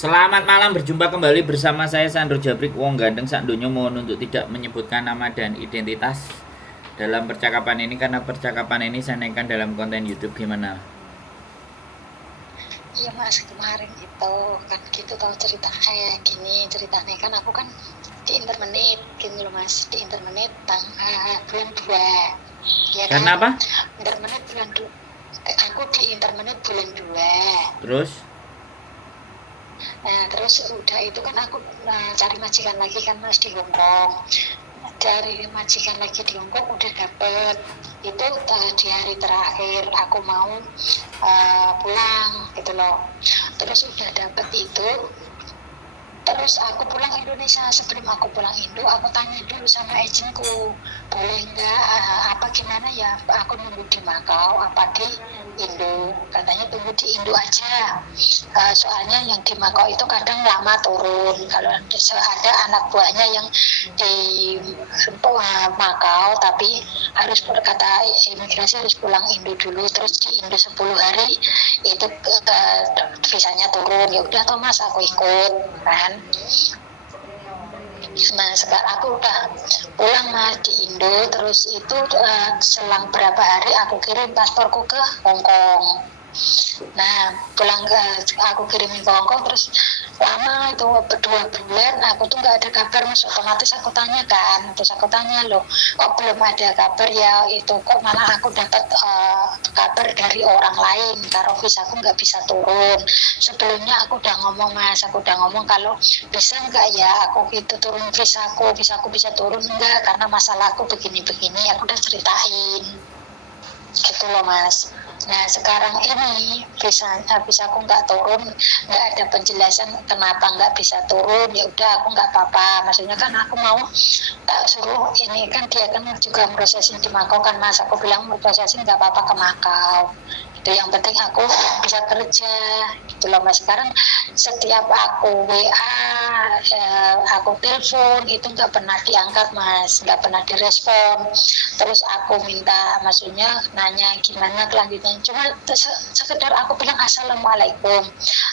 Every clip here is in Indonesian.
Selamat malam, berjumpa kembali bersama saya Sandro Jabrik, wong gandeng sak donya. Mohon untuk tidak menyebutkan nama dan identitas dalam percakapan ini karena percakapan ini saya naikkan dalam konten YouTube. Gimana? Iya mas, kemarin itu kan gitu tahu cerita kayak gini ceritanya kan aku kan di Intermenit gini loh mas, di Intermenit bulan 2 ya kan. Karena apa? Intermenit bulan 2, aku di Intermenit bulan 2. Terus? Nah terus udah itu kan aku cari majikan lagi kan mas di Hongkong. Dari majikan lagi di Hongkong udah dapet itu di hari terakhir aku mau pulang gitu loh. Terus udah dapet itu, terus aku pulang Indonesia. Sebelum aku pulang Indo, aku tanya dulu sama agentku, boleh nggak apa gimana ya, aku nunggu di Makau apa di Indo. Katanya tunggu di Indo aja, soalnya yang di Makau itu kadang lama turun. Kalau ada anak buahnya yang di Makau tapi harus kata imigrasi harus pulang Indo dulu, terus di Indo 10 hari itu visanya turun. Ya udah Thomas, aku ikut kan. Nah sekarang aku udah pulang mas di Indo, terus itu selang berapa hari aku kirim pasporku ke Hongkong. Nah pulang aku kirimin ke Hongkong, terus lama itu 2 bulan aku tuh nggak ada kabar mas. Otomatis aku tanya kan, terus aku tanya loh kok belum ada kabar ya, itu kok malah aku dapat kabar dari orang lain kalau visaku nggak bisa turun. Sebelumnya aku udah ngomong mas, aku udah ngomong kalau bisa nggak ya aku itu turun visaku bisa turun enggak karena masalahku begini-begini, aku udah ceritain gitu loh mas. Nah sekarang ini visaku nggak turun, nggak ada penjelasan kenapa nggak bisa turun. Ya udah aku nggak apa-apa, maksudnya kan aku mau tak suruh ini kan dia kan juga prosesin di Makau kan mas. Aku bilang prosesin nggak apa-apa ke Makau itu, yang penting aku bisa kerja gitu loh mas. Sekarang setiap aku WA aku telepon itu nggak pernah diangkat mas, nggak pernah direspon. Terus aku minta maksudnya nanya gimana kelanjutannya, cuma sekedar aku bilang assalamualaikum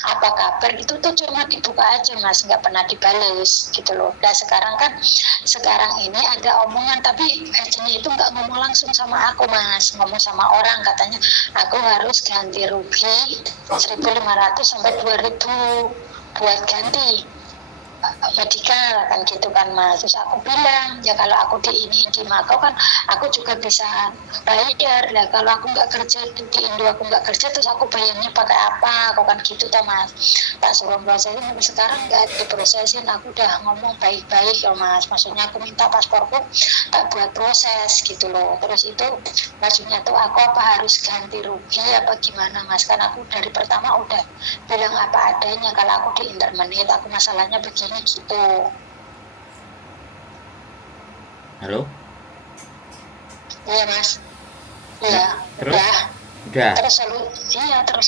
apa kabar, itu tuh cuma dibuka aja mas, nggak pernah dibales gitu loh. Dan sekarang ini ada omongan, tapi agennya itu nggak ngomong langsung sama aku mas, ngomong sama orang, katanya aku harus ganti rugi 1.500 sampai 2.000 buat ganti medical kan gitu kan mas. Terus aku bilang ya kalau aku di Makau kan aku juga bisa bayar lah, kalau aku nggak kerja di Indo, aku nggak kerja terus aku bayarnya pakai apa, aku kan gitu toh mas. Tak suruh prosesin, sampai sekarang nggak diprosesin. Aku udah ngomong baik-baik ya mas, maksudnya aku minta pasporku tak buat proses gitu loh. Terus itu maksudnya tuh aku apa harus ganti rugi apa gimana mas, kan aku dari pertama udah bilang apa adanya kalau aku di Intermenit aku masalahnya begini gitu. Halo? Iya mas. Iya. Terus? Udah? Terus iya terus.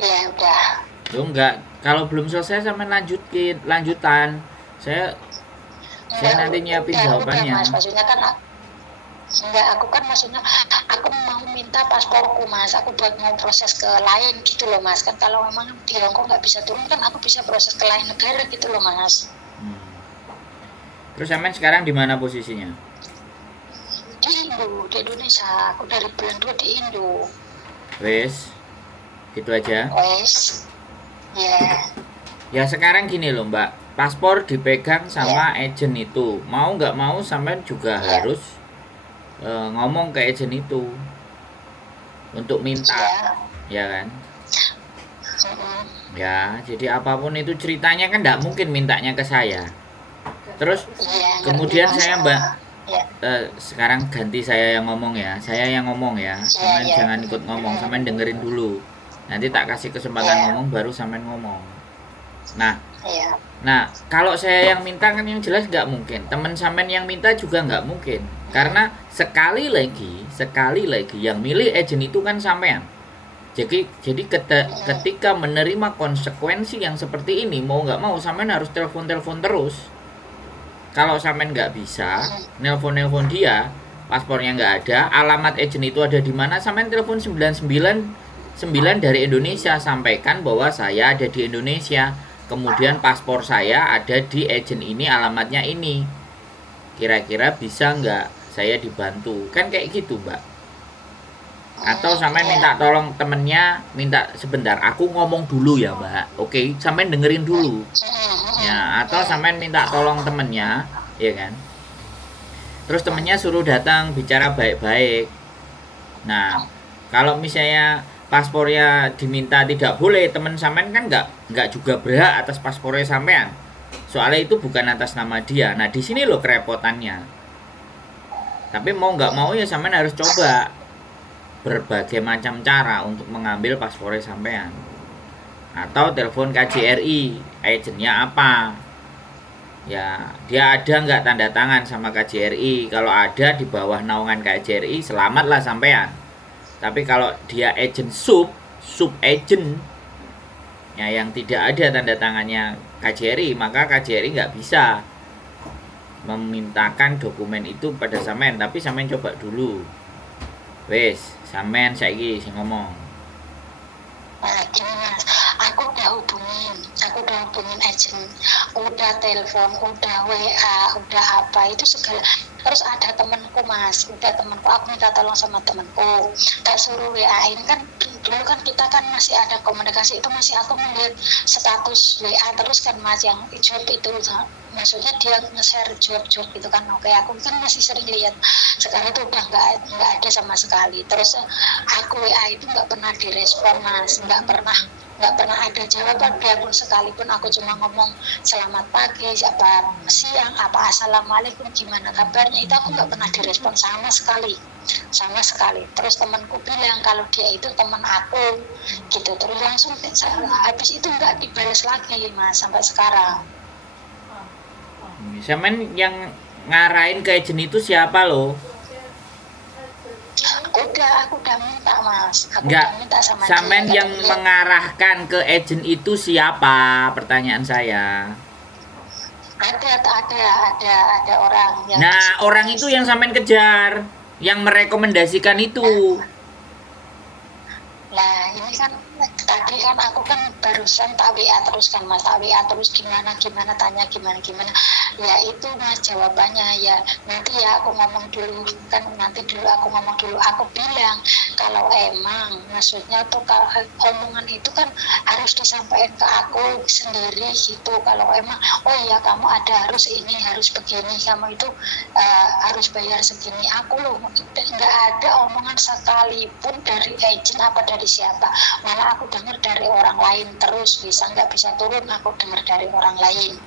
Iya udah. Lo enggak, kalau belum selesai sama lanjutan. Saya nanti nyiapin jawabannya. Udah mas, maksudnya kan enggak, aku kan maksudnya aku mau minta pasporku mas, aku buat mau proses ke lain gitu loh mas. Kan kalau memang di Hongkong nggak bisa turun kan aku bisa proses ke lain negara gitu loh mas. Terus Amen sekarang di mana posisinya? Di Indo, di Indonesia. Aku dari bulan 2 di Indo. Wes, gitu aja. Wes, ya. Ya sekarang gini loh mbak, paspor dipegang sama agen itu. Mau nggak mau sampean juga harus ngomong ke agen itu untuk minta, ya kan? Ya, jadi apapun itu ceritanya kan nggak mungkin mintanya ke saya. Terus kemudian saya mbak, sekarang ganti saya yang ngomong ya, sampean jangan ikut ngomong, sampean dengerin dulu. Nanti tak kasih kesempatan ngomong baru sampean ngomong. Nah, kalau saya yang minta kan yang jelas nggak mungkin. Temen sampean yang minta juga nggak mungkin. Karena sekali lagi yang milih agen itu kan sampean. Jadi ketika menerima konsekuensi yang seperti ini, mau nggak mau sampean harus telepon terus. Kalau sampean nggak bisa nelpon dia, paspornya nggak ada, alamat agen itu ada di mana, sampean telepon 999 dari Indonesia, sampaikan bahwa saya ada di Indonesia. kemudian paspor saya ada di agent ini, alamatnya ini, kira-kira bisa nggak saya dibantu, kan kayak gitu Mbak. Atau sampean minta tolong temennya, minta sebentar aku ngomong dulu ya Mbak, oke, sampean dengerin dulu ya. Atau sampean minta tolong temennya, ya kan, terus temennya suruh datang bicara baik-baik. Nah, kalau misalnya paspornya diminta tidak boleh, temen sampean kan nggak juga berhak atas paspornya sampean, soalnya itu bukan atas nama dia. Nah di sini loh kerepotannya. Tapi mau nggak mau ya sampean harus coba berbagai macam cara untuk mengambil paspornya sampean. Atau telepon KJRI, agennya apa, ya dia ada nggak tanda tangan sama KJRI. Kalau ada di bawah naungan KJRI, selamatlah sampean. Tapi kalau dia agent sub agent ya, yang tidak ada tanda tangannya KJRI, maka KJRI nggak bisa memintakan dokumen itu pada sampean. Tapi sampean coba dulu. Wes, sampean saiki sing ngomong. Nah, gini Mas, aku udah hubungin agent, udah telepon, udah WA, udah apa itu segala. Terus ada temanku Mas, aku minta tolong sama temanku, tak suruh WA. Ini kan dulu kan kita kan masih ada komunikasi, itu masih aku melihat status WA terus kan Mas, yang job itu, maksudnya dia nge-share job gitu kan. Oke, aku kan masih sering lihat. Sekarang itu udah nggak ada sama sekali. Terus aku WA itu nggak pernah direspon Mas, nggak pernah ada jawaban. Biarpun sekalipun aku cuma ngomong selamat pagi, apa siang, apa assalamualaikum, gimana kabarnya, itu aku nggak pernah direspon sama sekali. Terus temanku bilang kalau dia itu teman aku gitu. Terus langsung habis itu nggak dibalas lagi Mas sampai sekarang. Sampean yang ngarahin ke agent itu siapa loh? Aku udah minta Mas. Enggak, minta sama sampean dia, yang mengarahkan ke agent itu siapa? Pertanyaan saya. Ada orang yang. Nah, orang itu yang sampean kejar, yang merekomendasikan itu. Nah ini kan tadi kan aku kan barusan tak WA terus kan Mas, tak WA terus gimana tanya gimana ya itu Mas jawabannya ya nanti ya aku ngomong dulu kan, aku bilang kalau emang maksudnya tuh omongan itu kan harus disampaikan ke aku sendiri gitu. Kalau emang oh iya kamu harus begini, kamu itu harus bayar segini, aku loh nggak ada omongan sekalipun dari agent apa dari siapa, malah aku dengar dari orang lain terus, nggak bisa turun, aku dengar dari orang lain.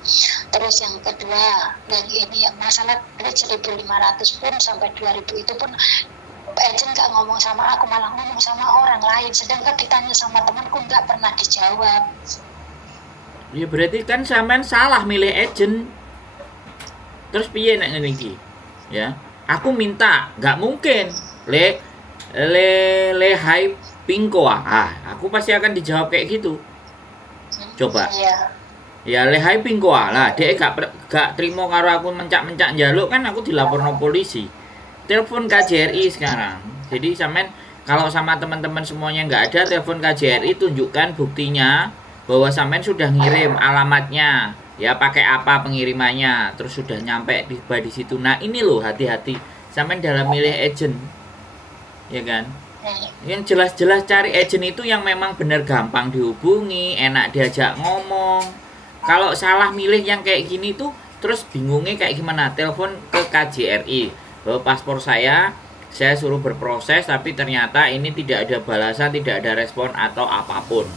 Terus yang kedua, yang ini ya masalah duit 1.500 pun sampai 2.000 itu pun agent nggak ngomong sama aku, malah ngomong sama orang lain, sedangkan ditanya sama temanku nggak pernah dijawab. Ya berarti kan sampean salah milih agent. Terus piye nek ngene iki? Ya, aku minta, nggak mungkin. Le hai pingko aku pasti akan dijawab kayak gitu. Coba. Iya. Ya le hai pingko lah, dia gak terima karo aku mencak-mencak njaluk kan, aku dilaporno polisi. Telepon KJRI sekarang. Jadi sampean kalau sama teman-teman semuanya nggak ada, telepon KJRI, tunjukkan buktinya bahwa sampean sudah ngirim alamatnya, ya pakai apa pengirimannya, terus sudah nyampe di situ. Nah ini loh, hati-hati sampean dalam milih agent, ya kan? Yang jelas-jelas cari agent itu yang memang benar gampang dihubungi, enak diajak ngomong. Kalau salah milih yang kayak gini tuh, terus bingungnya kayak gimana? Telepon ke KJRI bahwa paspor saya suruh berproses, tapi ternyata ini tidak ada balasan, tidak ada respon atau apapun.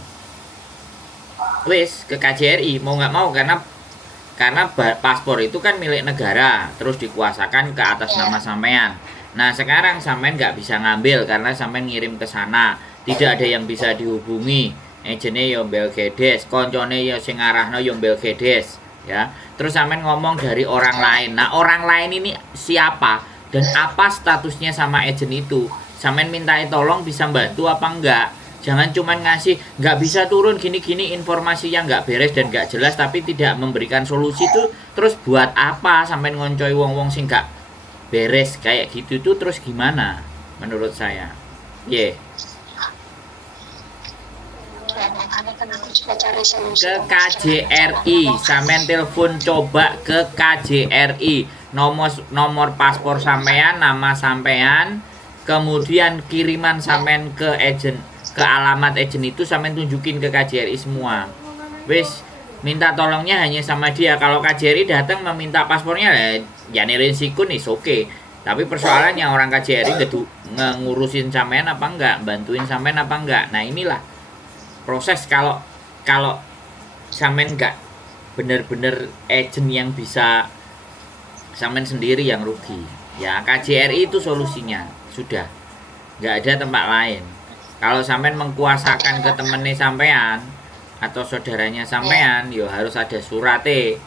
Wis ke KJRI mau nggak mau, karena paspor itu kan milik negara, terus dikuasakan ke atas nama sampean. Nah sekarang sampean nggak bisa ngambil karena sampean ngirim ke sana, tidak ada yang bisa dihubungi. Agentnya yo Belgedes, koncone yo sing ngarahno yo Belgedes, ya. Terus sampean ngomong dari orang lain. Nah orang lain ini siapa dan apa statusnya sama agent itu? Sampean mintai tolong bisa bantu apa enggak? Jangan cuman ngasih nggak bisa turun gini-gini informasi yang nggak beres dan nggak jelas tapi tidak memberikan solusi tuh. Terus buat apa sampean ngoncoi wong-wong sing nggak beres kayak gitu tuh, terus gimana menurut saya? Ya makanya kan aku juga cari solusi. ke KJRI, sampean telepon coba ke KJRI, nomor paspor sampean, nama sampean, kemudian kiriman sampean ke agent, ke alamat agent itu sampean tunjukin ke KJRI semua. Wis, minta tolongnya hanya sama dia. Kalau KJRI datang meminta paspornya, ya risiko nih, oke. Tapi persoalannya orang KJRI ngurusin sampean apa enggak, bantuin sampean apa enggak. Nah, inilah proses kalau sampean enggak bener-bener agent yang bisa, sampean sendiri yang rugi. Ya, KJRI itu solusinya. Sudah. Enggak ada tempat lain. Kalau sampean mengkuasakan ke temennya sampean atau saudaranya sampean, yo harus ada surate,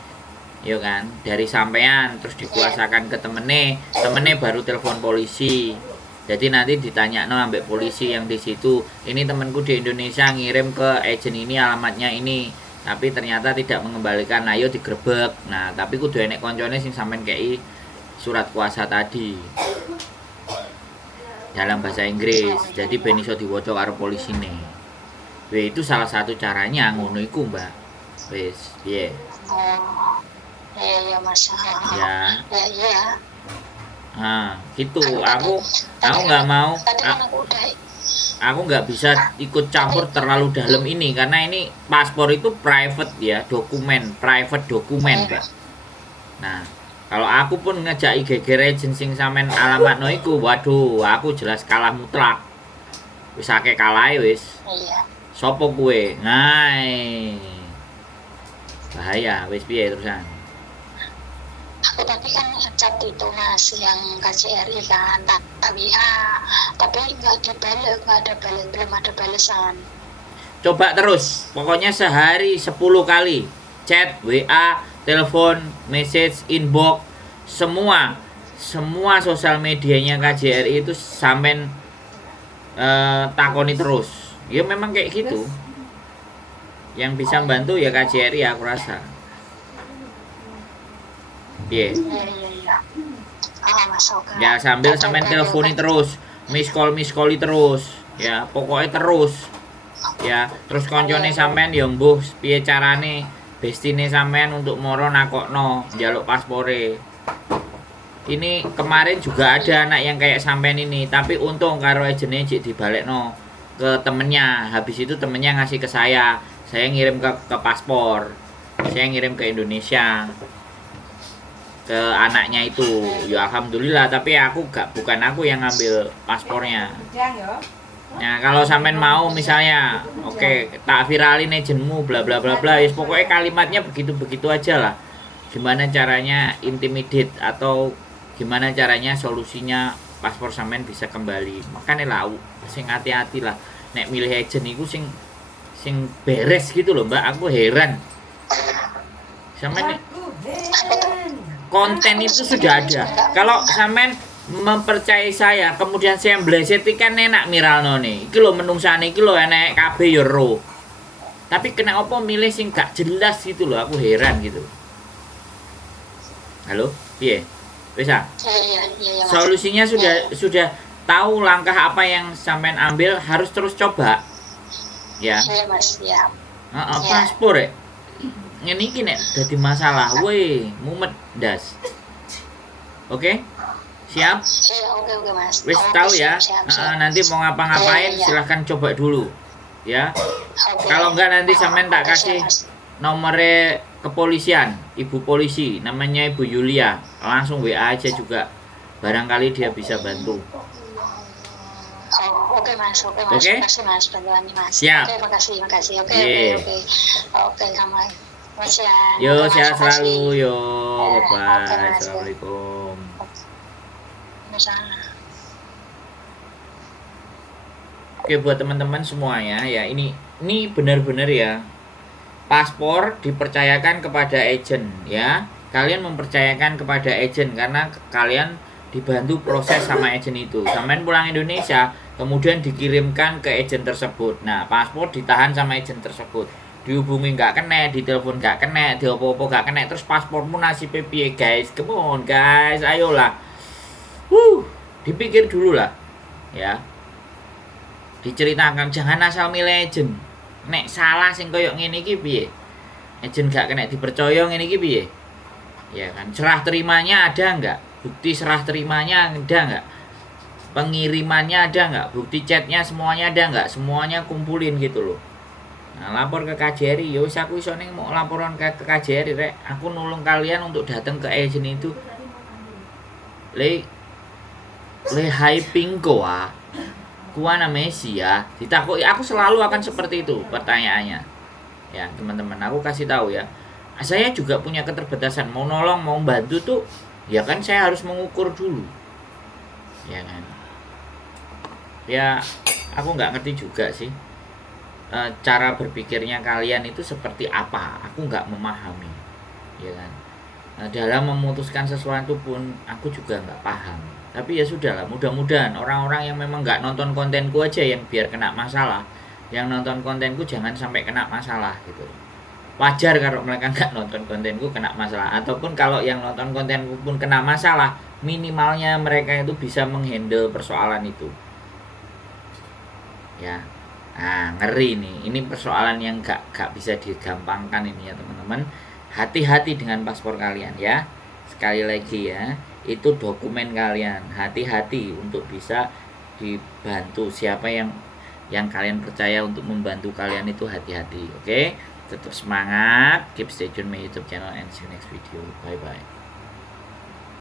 yo kan, dari sampean terus dikuasakan ke temennya baru telepon polisi. Jadi nanti ditanya ambek polisi yang di situ, ini temanku di Indonesia ngirim ke agent ini, alamatnya ini, tapi ternyata tidak mengembalikan, ayo digerebek. Nah, tapi kudu enek koncone sing sampean kei surat kuasa tadi dalam bahasa Inggris, jadi ben iso diwaca karo polisine. Itu salah satu caranya ngono iku, Mbak. Wis, piye? Oh, iya Mas. Ya. Iya. Nah, gitu. Aku nggak mau. Tadi kan Aku nggak bisa ikut campur terlalu dalam ini karena ini paspor itu private ya, private dokumen, Mbak. Nah, kalau aku pun ngejak geger agent sing sampean alamatno iku, waduh, aku jelas kalah mutlak. Wis akeh kalahe wis. Iya. Sopo kue? Ngai. Bahaya, wis piye terusan? Aku tadi kan chat itu Mas yang KJRI kan, tapi nggak belum ada balasan. Coba terus, pokoknya sehari 10 kali chat, WA, telepon, message, inbox, semua sosial medianya KJRI itu sampean takoni terus. Ya memang kayak gitu. Yang bisa membantu ya KJRI aku rasa. Iya. Mas, okay. Ya sambil sampean teleponi terus, miss call terus. Ya, pokoknya terus. Ya, terus koncone sampean ya mbuh piye carane bestine sampean untuk moro nakokno njaluk paspore. Ini kemarin juga ada anak yang kayak sampean ini, tapi untung karo agene jek dibalekno ke temennya. Habis itu temennya ngasih ke saya ngirim ke paspor, saya ngirim ke Indonesia ke anaknya itu. Ya alhamdulillah, tapi bukan aku yang ngambil paspornya. Nah, kalau sampean mau misalnya, oke, tak viralin agentmu bla bla bla bla, pokoknya kalimatnya begitu aja lah. Gimana caranya intimidate atau gimana caranya solusinya paspor sampean bisa kembali. Makanya lah sing hati-hati lah nek milih agent iku sing beres gitu loh, Mbak. Aku heran. Sampean konten itu sudah ada. Kalau sampean mempercayai saya, kemudian saya bleset kan enak miralno nih. Iki lho menungsane iki lho enek kabeh yo ro. Tapi kena apa milih sing gak jelas gitu loh, aku heran gitu. Halo? Piye? Wis ah? Iya, Mas. Solusinya sudah tahu langkah apa yang sampean ambil, harus terus coba. Ya. Iya, Mas, ya. Paspor ya. Ngene iki nek dadi masalah, weh, mumet ndas. Oke? Siap? Iya, oke, Mas. Wis tahu ya. Siap. Nanti mau ngapa-ngapain silahkan coba dulu. Ya. Kalau enggak nanti sampean tak kasih nomornya kepolisian, ibu polisi, namanya Ibu Yulia. Langsung WA aja juga. Barangkali dia bisa bantu. Oh, oke Mas. Okay? Makasih Mas bantuannya Mas. Siap. Oke, makasih. Oke. Oke, sama Mas ya. Yo, Mas, sehat selalu. Yo, bye. Okay, Assalamualaikum. Oke, buat teman-teman semuanya ya, ini benar-benar ya. Paspor dipercayakan kepada agent ya. Kalian mempercayakan kepada agent karena kalian dibantu proses sama agent itu. Sampai pulang Indonesia, kemudian dikirimkan ke agent tersebut. Nah, paspor ditahan sama agent tersebut. Dihubungi nggak kena, ditelepon nggak kena, diopo-opo nggak kena, terus paspormu nasibnya piye guys? Come on guys, ayolah. Dipikir dulu lah, ya. Diceritakan, jangan asal milih agent. nek salah sing koyo ngene iki piye? Ejen gak kena dipercaya ngene iki piye? Ya kan, serah terimanya ada enggak? Bukti serah terimanya ada enggak? Pengirimannya ada enggak? Bukti chatnya semuanya ada enggak? Semuanya kumpulin gitu loh. Nah, lapor ke KJRI, ya wis aku iso ning mau laporan ke KJRI rek. Aku nulung kalian untuk datang ke agent itu. Le hyping koa. Kuana Messi ya. Ditakoki aku selalu akan seperti itu pertanyaannya. Ya, teman-teman, aku kasih tahu ya. Saya juga punya keterbatasan, mau nolong, mau bantu tuh ya kan saya harus mengukur dulu. Ya kan. Ya, aku nggak ngerti juga sih. Cara berpikirnya kalian itu seperti apa, aku nggak memahami, ya kan. Dalam memutuskan sesuatu pun aku juga nggak paham, tapi ya sudahlah, mudah-mudahan orang-orang yang memang nggak nonton kontenku aja yang biar kena masalah, yang nonton kontenku jangan sampai kena masalah gitu. Wajar kalau mereka nggak nonton kontenku kena masalah, ataupun kalau yang nonton kontenku pun kena masalah, minimalnya mereka itu bisa menghandle persoalan itu, ya. Nah, ngeri nih. Ini persoalan yang gak bisa digampangkan ini ya teman-teman. Hati-hati dengan paspor kalian ya. Sekali lagi ya, itu dokumen kalian. Hati-hati untuk bisa dibantu. Siapa yang kalian percaya untuk membantu kalian itu hati-hati. Oke? Tetap semangat. Keep stay tune my YouTube channel and see you next video. Bye bye.